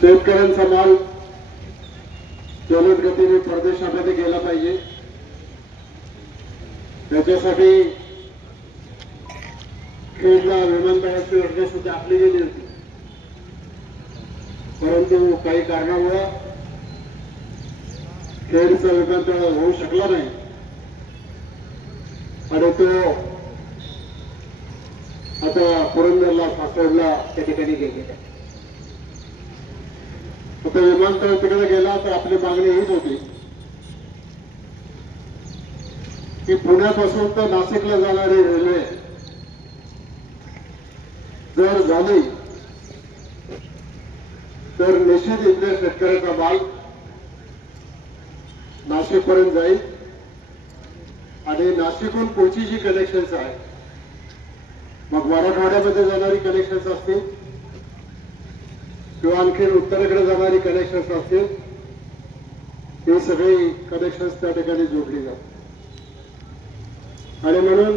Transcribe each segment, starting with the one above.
शेतकऱ्यांचा माल जलद गतीने परदेशामध्ये गेला पाहिजे, त्याच्यासाठी खेडला विमानतळाची योजना सुद्धा आखली गेली होती. परंतु काही कारणामुळे खेडचा विमानतळ होऊ शकला नाही आणि तो आता पुरंदरला सासवडला त्या ठिकाणी गेलेला. आता विमानतळ तिकडे गेला तर आपली मागणी हीच होती की पुण्यापासून तर नाशिकला जाणारी रेल्वे जर झाली तर निश्चित इथल्या शेतकऱ्याचा माल नाशिक पर्यंत जाईल आणि नाशिकहून पुढची जी कनेक्शन्स आहेत, मग मराठवाड्यामध्ये जाणारी कनेक्शन्स असतील किंवा आणखी उत्तरेकडे जाणारी कनेक्शन्स असतील, ही सगळी कनेक्शन्स त्या ठिकाणी जोडली जातात. आणि म्हणून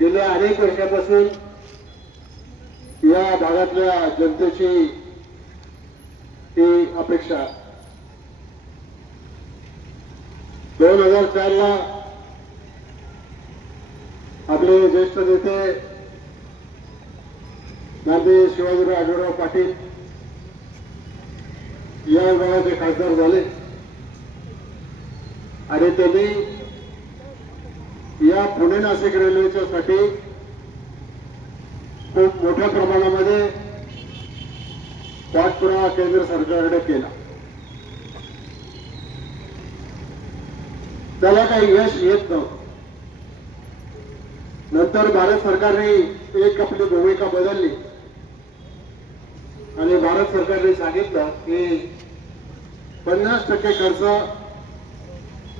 गेल्या अनेक वर्षापासून या भागातल्या जनतेची ही अपेक्षा आहे. 2004 ला आपले ज्येष्ठ नेते गांधी शिवाजीराव आढळराव पाटील या विभागाचे खासदार झाले आणि त्यांनी या पुणे नाशिक रेल्वेच्या साठी खूप मोठ्या प्रमाणामध्ये पाठपुरावा केंद्र सरकारकडे केला. त्याला काही यश येत नव्हतं. नंतर भारत सरकारने एक आपली भूमिका बदलली आणि भारत सरकारने सांगितलं की 50% खर्च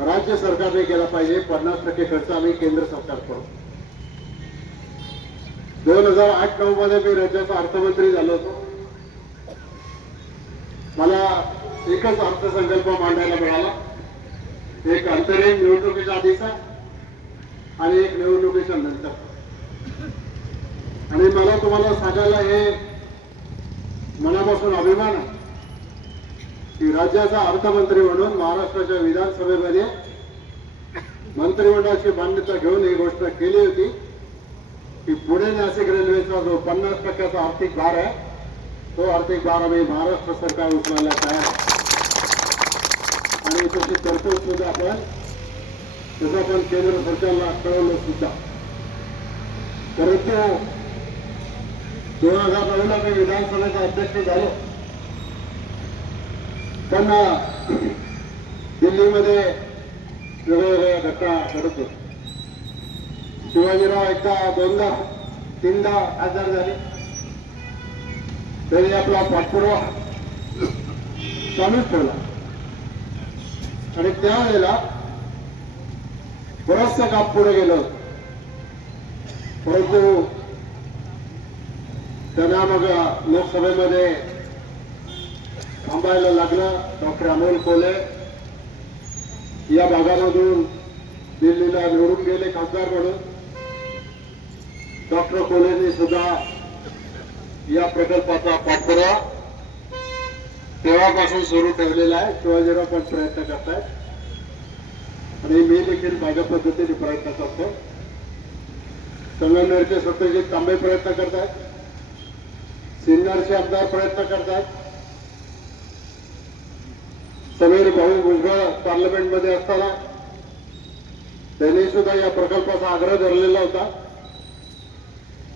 राज्य सरकारने केला पाहिजे, 50% खर्च आम्ही केंद्र सरकार करू. 2008-9 मध्ये मी राज्याचा अर्थमंत्री झालो होतो. मला एकच अर्थसंकल्प मांडायला मिळाला, एक अंतरिम निवडणुकीच्या आधीचा आणि एक निवडणुकीच्या नंतर. आणि मला तुम्हाला सांगायला हे मनापासून अभिमान आहे की राज्याचा अर्थमंत्री म्हणून महाराष्ट्राच्या विधानसभेमध्ये मंत्रिमंडळाची मान्यता घेऊन ही घोषणा केली होती की पुणे नाशिक रेल्वेचा जो 50% आर्थिक भार आहे, तो आर्थिक भार आम्ही महाराष्ट्र सरकार उचलायला तयार आहे आणि तशी तरतूद सुद्धा त्याचं आपण केंद्र सरकारला कळवलं सुद्धा. परंतु 2009 ला मी विधानसभेचा अध्यक्ष झालो, पण दिल्लीमध्ये वेगवेगळ्या घटना घडत होत्या. शिवाजीराव एकदा 2दा 3दा खासदार झाले, त्यांनी आपला पाठपुरावा चालूच ठेवला आणि त्यावेळेला बरंचसं काम पुढे गेलं. परंतु त्यांना मग लोकसभेमध्ये थांबायला लागलं. डॉक्टर अमोल कोल्हे या भागामधून दिल्लीला निवडून गेले खासदार म्हणून. डॉक्टर कोल्हेंनी सुद्धा या प्रकल्पाचा पाठपुरावा तेव्हापासून सुरू ठेवलेला आहे. शिवाजीराव पण प्रयत्न करतायत आणि मी देखील माझ्या पद्धतीने प्रयत्न करतो. संगमनेरचे सत्यजित तांबे प्रयत्न करतायत, सिन्नरचे आमदार प्रयत्न करतायत, समीर भाऊ भुजबळ पार्लमेंटमध्ये असताना त्यांनी सुद्धा या प्रकल्पाचा आग्रह धरलेला होता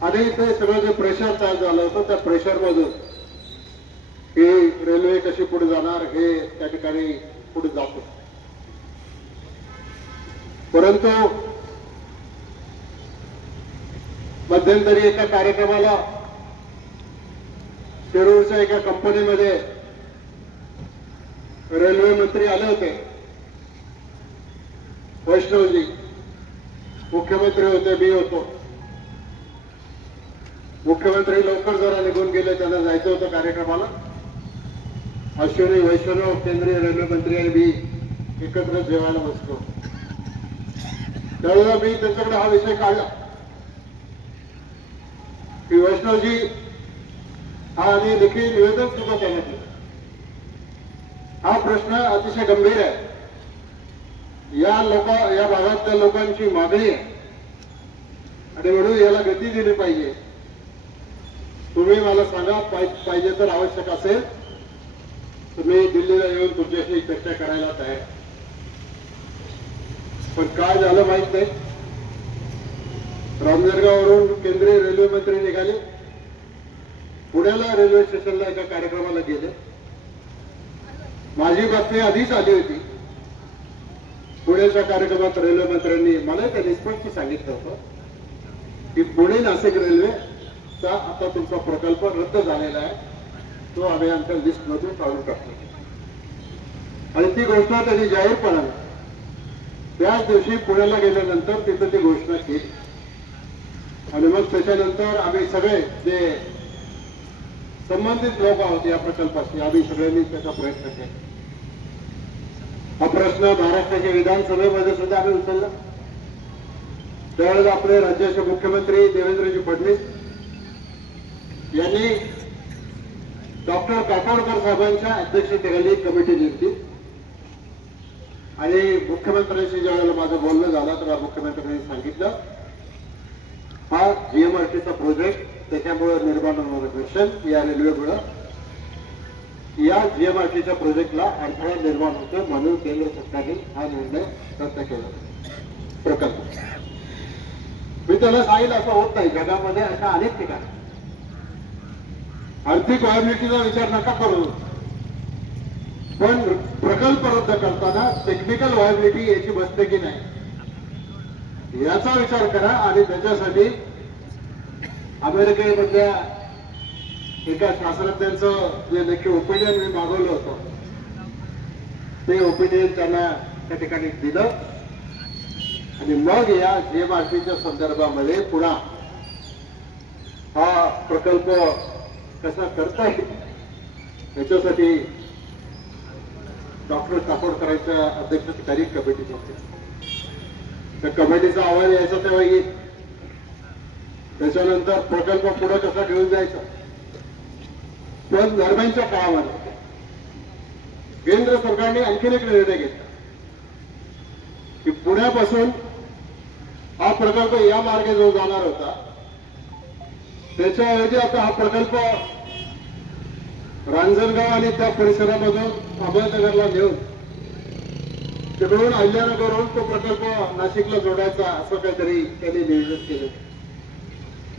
आणि ते सगळं जे प्रेशर तयार झालं होतं त्या प्रेशरमधून ही रेल्वे कशी पुढे जाणार हे त्या ठिकाणी पुढे जातो. परंतु मध्यंतरी एका कार्यक्रमाला शिरूरच्या एका कंपनीमध्ये रेल्वे मंत्री आले होते, वैष्णवजी मुख्यमंत्री होते, मी होतो. मुख्यमंत्री लवकर जरा निघून गेले, त्यांना जायचं होतं कार्यक्रमाला. अश्विनी वैष्णव केंद्रीय रेल्वे मंत्री आणि मी एकत्र जेवायला बसलो. त्यावेळेला मी त्यांच्याकडे हा विषय काढला की वैष्णवजी हा आणि लेखी निवेदन सुद्धा देण्यात येतं. हा प्रश्न अतिशय गंभीर आहे. या भागातल्या लोकांची मागणी आहे आणि म्हणून याला गती दिली पाहिजे. तुम्ही मला सांगा, पाहिजे तर आवश्यक असेल तुम्ही दिल्लीला येऊन तुमच्याशी चर्चा करायला तयार. पण काय झालं माहित नाही. रामजरगाववरून केंद्रीय रेल्वे मंत्री निघाले, पुण्याला रेल्वे स्टेशनला एका कार्यक्रमाला गेले. माझी बातमी आधीच आली होती. पुण्याच्या कार्यक्रमात रेल्वे मंत्र्यांनी मला त्यांनी स्पष्ट सांगितलं होतं की पुणे नाशिक रेल्वेचा आता तुमचा प्रकल्प रद्द झालेला आहे, तो आम्ही आमच्या लिस्टमधून काढून टाकतो. आणि ती घोषणा त्यांनी जाहीरपणाने त्याच दिवशी पुण्याला गेल्यानंतर तिथं ती घोषणा केली. आणि मग त्याच्यानंतर आम्ही सगळे जे संबंधित लोक आहोत या प्रकल्पाशी, आम्ही सगळ्यांनी त्याचा प्रयत्न केला. हा प्रश्न महाराष्ट्राच्या विधानसभेमध्ये सुद्धा आम्ही उचलला. त्यावेळेस आपले राज्याचे मुख्यमंत्री देवेंद्रजी फडणवीस यांनी डॉक्टर काकोडकर साहेबांच्या अध्यक्षतेखाली कमिटी नेमली आणि मुख्यमंत्र्यांशी ज्या वेळेला माझं बोलणं झालं तर मुख्यमंत्र्यांनी सांगितलं हा जीएमआरटीचा प्रोजेक्ट, त्याच्यामुळे निर्माण होणारं घर्षण या रेल्वेमुळे या जीएमआरटीच्या प्रोजेक्टला अडथळा निर्माण होतो, म्हणून केंद्र सरकारने हा निर्णय रद्द केला प्रकल्प. मी त्याला सांगितलं असं होत नाही. जगामध्ये अशा अनेक ठिकाणी आर्थिक व्हायबिलिटीचा विचार नका करू, पण प्रकल्प रद्द करताना टेक्निकल व्हायबिलिटी याची बसते की नाही याचा विचार करा. आणि त्याच्यासाठी अमेरिकेमधल्या एका शास्त्रज्ञांचं जे लेखी ओपिनियन मी मागवलं होतं ते ओपिनियन त्यांना त्या ठिकाणी दिलं. आणि मग या जीएमआरटीच्या संदर्भामध्ये पुन्हा हा प्रकल्प कसा करता येईल याच्यासाठी डॉक्टर काकोडकरांच्या अध्यक्षतेखाली कमिटी होती. त्या कमिटीचा अहवाल यायचा तेव्हा येईल. त्याच्यानंतर प्रकल्प पुढे कसा घेऊन जायचा. पण दरम्यानच्या काळामध्ये केंद्र सरकारने आणखीन एक निर्णय घेतला की पुण्यापासून हा प्रकल्प या मार्गे जो जाणार होता त्याच्याऐवजी आता हा प्रकल्प रांजणगाव आणि त्या परिसरामधून अहमदनगरला नेऊन तिकडून अहिल्यानगरवरून तो प्रकल्प नाशिकला जोडायचा असं काहीतरी त्यांनी नियोजन केलं.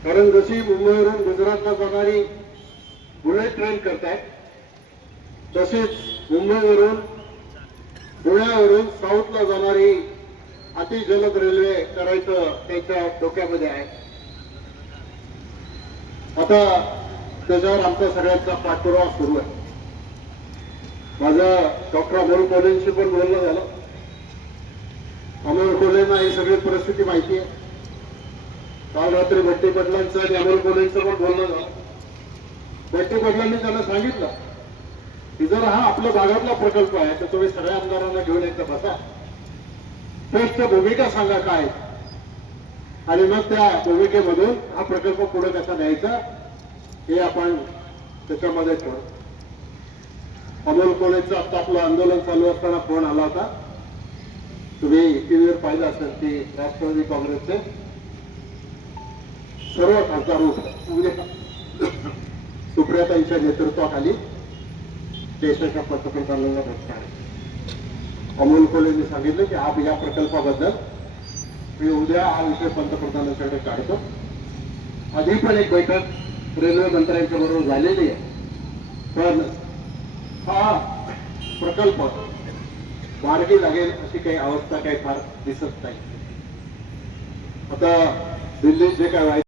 कारण जशी मुंबईवरून गुजरातला जाणारी बुलेट ट्रेन करतायत तशीच मुंबईवरून पुण्यावरून साऊथला जाणारी अतिजलद रेल्वे करायचं त्यांच्या डोक्यामध्ये आहे. आता त्याच्यावर आमचा सगळ्यांचा पाठपुरावा सुरू आहे. माझं डॉक्टर अमोल कोल्हेंशी पण बोलणं झालं. अमोल कोल्हेंना ही सगळी परिस्थिती माहिती आहे. काल रात्री भट्टी पाटलांचं आणि अमोल कोल्हेंचं पण बोलणं झालं. भट्टी पाटलांनी त्यांना सांगितलं की जर हा आपल्या भागातला प्रकल्प आहे तर तुम्ही सगळ्या आमदारांना घेऊन एकदा बसा, स्पष्ट भूमिका सांगा काय, आणि मग त्या भूमिकेमधून हा प्रकल्प पुढे कसा न्यायचा हे आपण त्याच्यामध्ये ठेवू. अमोल कोल्हेंचं आता आपलं आंदोलन चालू असताना फोन आला होता. तुम्ही टीव्हीवर पाहिलं असेल की राष्ट्रवादी काँग्रेसचे सर्व खासदार उद्या सुप्रियाताईंच्या नेतृत्वाखाली देशाच्या पंतप्रधानांना भेटणार. अमोल कोल्हेंनी सांगितलं की या प्रकल्पाबद्दल मी उद्या हा विषय पंतप्रधानांकडे काढतो. आधी पण एक बैठक रेल्वे मंत्र्यांच्या बरोबर झालेली आहे, पण हा प्रकल्प मार्गी लागेल अशी काही अवस्था काही फार दिसत नाही. आता दिल्लीत जे काय